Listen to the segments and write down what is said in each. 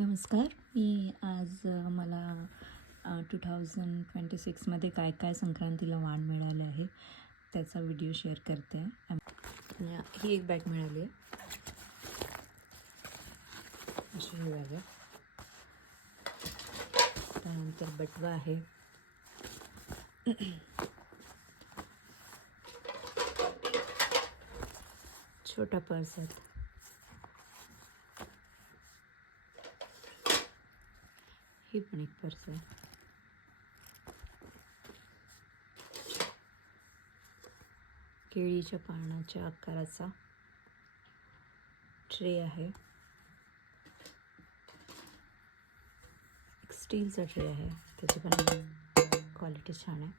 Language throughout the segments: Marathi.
नमस्कार. मी आज मला 2026मध्ये काय काय संक्रांतीला वाण मिळाले आहे त्याचा व्हिडिओ शेअर करते आहे. ही एक बॅग मिळाली आहे, अशी ही बॅग आहे. त्यानंतर बटवा आहे, छोटा पर्स आहे, ही पण एक पर्स आहे, केळीच्या पानाच्या आकाराचा ट्रे आहे, एक स्टीलचा ट्रे आहे, त्याची पण क्वालिटी छान आहे.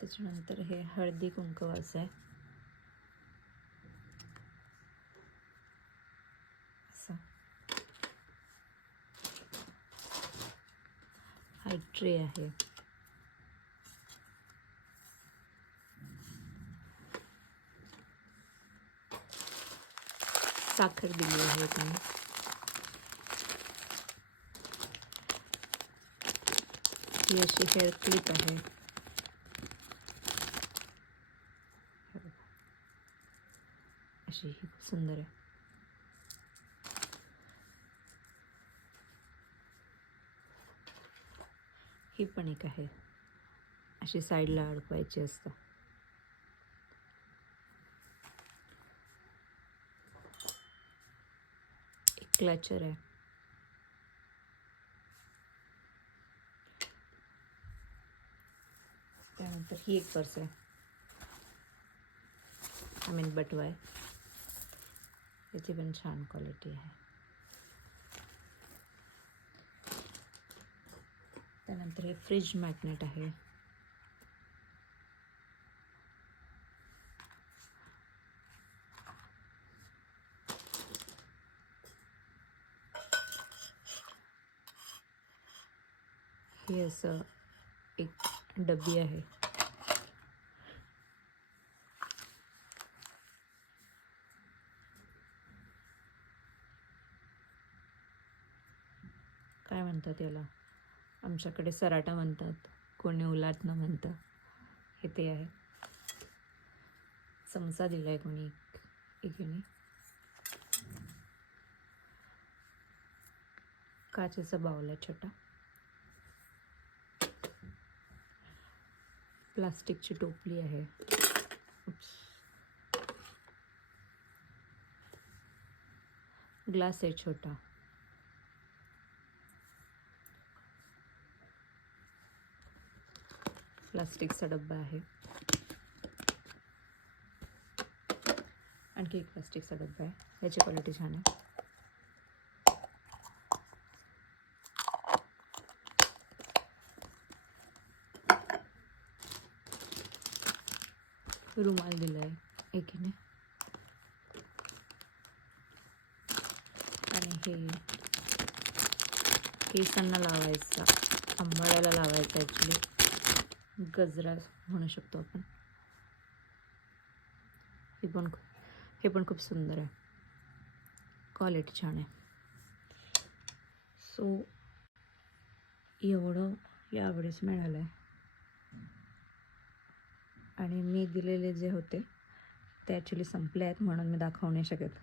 त्याच्यानंतर हे हळदी कुंकवाचं आहे, असं हा एक ट्रे आहे. साखर दिली आहे त्यांनी. ही अशी हेअर क्लिप आहे, अशी ही खूप सुंदर आहे. ही पण एक आहे, अशी साईडला अडकवायची असतं. एक क्लचर आहे, त्यानंतर ही एक पर्स आहे, बटवा आहे, याची पण छान क्वालिटी आहे. त्यानंतर हे फ्रीज मॅग्नेट आहे, हे असं एक डब्बी आहे. काय म्हणतात याला, आमच्याकडे सराटा म्हणतात, कोणी उलाटणं म्हणतं. हे ते आहे. चमचा दिला आहे कोणी एकीने. काचेचा बाउल आहे छोटा. प्लास्टिकची टोपली आहे. ग्लास आहे छोटा. प्लास्टिकचा डब्बा आहे. आणखी एक प्लास्टिकचा डब्बा आहे, याची क्वालिटी छान आहे. रुमाल दिला आहे एकीने. आणि हे केसांना लावायचा, आंबाळ्याला लावायचा, ॲक्च्युली गजरा म्हणू शकतो आपण. हे पण खूप सुंदर आहे, क्वालिटी छान आहे. सो एवढं यावेळेस मिळालं आहे. आणि मी दिलेले जे होते ते ॲक्च्युली संपले आहेत, म्हणून मी दाखवू नाही शकत.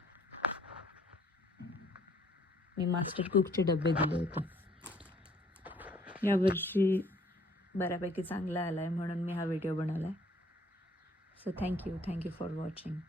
मी मास्टर कुकचे डबे दिले होते. यावर्षी बऱ्यापैकी चांगला आला आहे, म्हणून मी हा व्हिडिओ बनवला आहे. So thank you for watching.